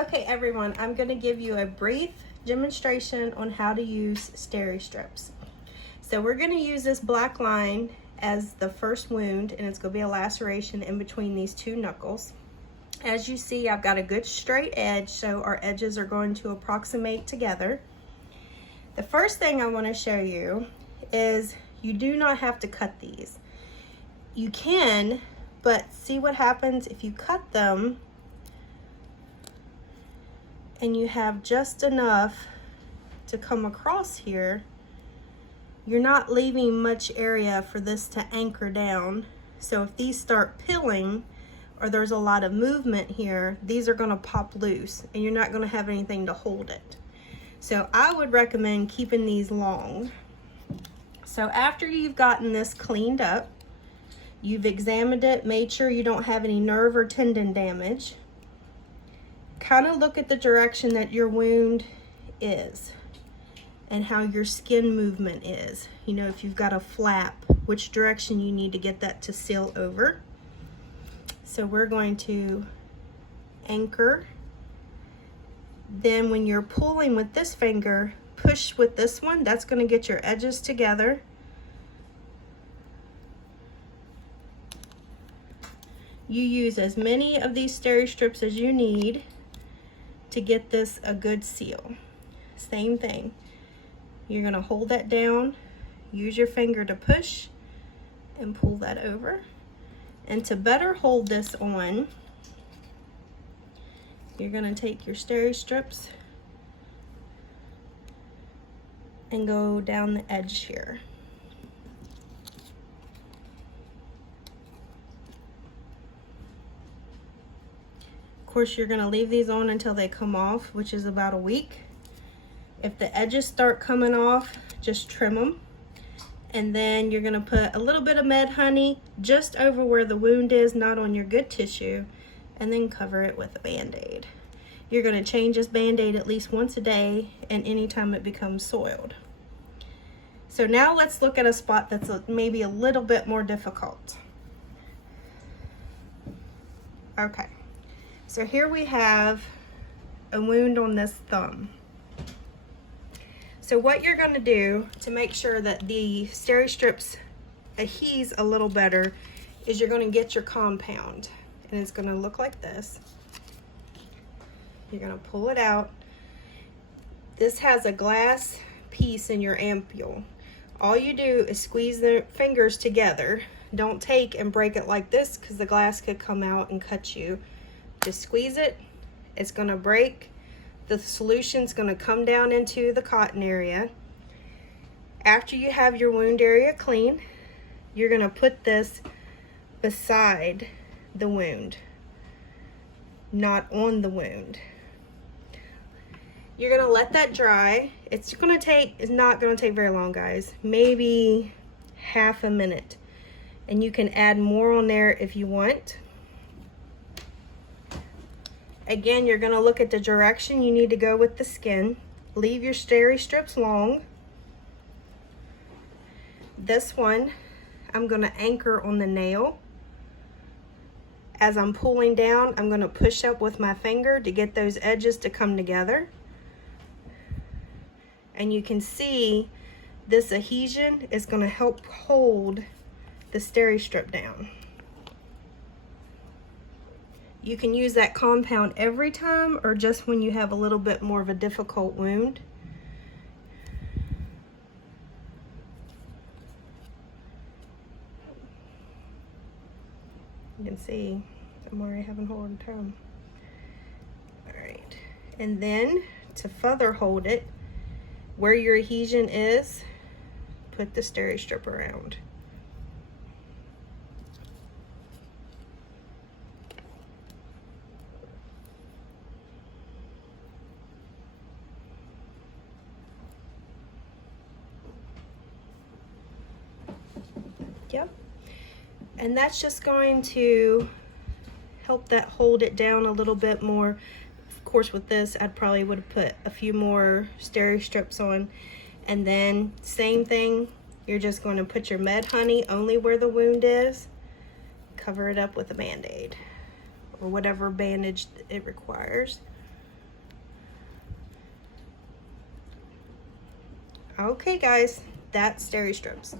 Okay everyone, I'm going to give you a brief demonstration on how to use steri-strips. So we're going to use this black line as the first wound, and it's going to be a laceration in between these two knuckles. As you see, I've got a good straight edge, so our edges are going to approximate together. The first thing I want to show you is you do not have to cut these. You can, but see what happens if you cut them and you have just enough to come across here. You're not leaving much area for this to anchor down. So if these start pilling or there's a lot of movement here, these are gonna pop loose and you're not gonna have anything to hold it. So I would recommend keeping these long. So after you've gotten this cleaned up, you've examined it, made sure you don't have any nerve or tendon damage, kind of look at the direction that your wound is and how your skin movement is. You know, if you've got a flap, which direction you need to get that to seal over. So we're going to anchor. Then when you're pulling with this finger, push with this one. That's going to get your edges together. You use as many of these steri-strips as you need to get this a good seal. Same thing. You're gonna hold that down, use your finger to push and pull that over. And to better hold this on, you're gonna take your steri-strips and go down the edge here. Of course, you're gonna leave these on until they come off, which is about a week. If the edges start coming off, just trim them. And then you're gonna put a little bit of med honey just over where the wound is, not on your good tissue, and then cover it with a Band-Aid. You're gonna change this Band-Aid at least once a day and anytime it becomes soiled. So now let's look at a spot that's maybe a little bit more difficult. Okay. So here we have a wound on this thumb. So what you're going to do to make sure that the steri-strips adheres a little better is you're going to get your compound, and it's going to look like this. You're going to pull it out. This has a glass piece in your ampule. All you do is squeeze the fingers together. Don't take and break it like this because the glass could come out and cut you. Just squeeze it, it's gonna break. The solution's gonna come down into the cotton area. After you have your wound area clean, you're gonna put this beside the wound, not on the wound. You're gonna let that dry. It's not gonna take very long, guys. Maybe half a minute. And you can add more on there if you want. Again, you're gonna look at the direction you need to go with the skin. Leave your steri-strips long. This one, I'm gonna anchor on the nail. As I'm pulling down, I'm gonna push up with my finger to get those edges to come together. And you can see this adhesion is gonna help hold the steri-strip down. You can use that compound every time or just when you have a little bit more of a difficult wound. You can see I'm already having a hard time. All right, and then to further hold it, where your adhesion is, put the steri-strip around. Yep, and that's just going to help that hold it down a little bit more. Of course, with this, I probably would have put a few more steri-strips on, and then same thing. You're just going to put your med honey only where the wound is, cover it up with a Band-Aid or whatever bandage it requires. Okay guys, that's steri-strips.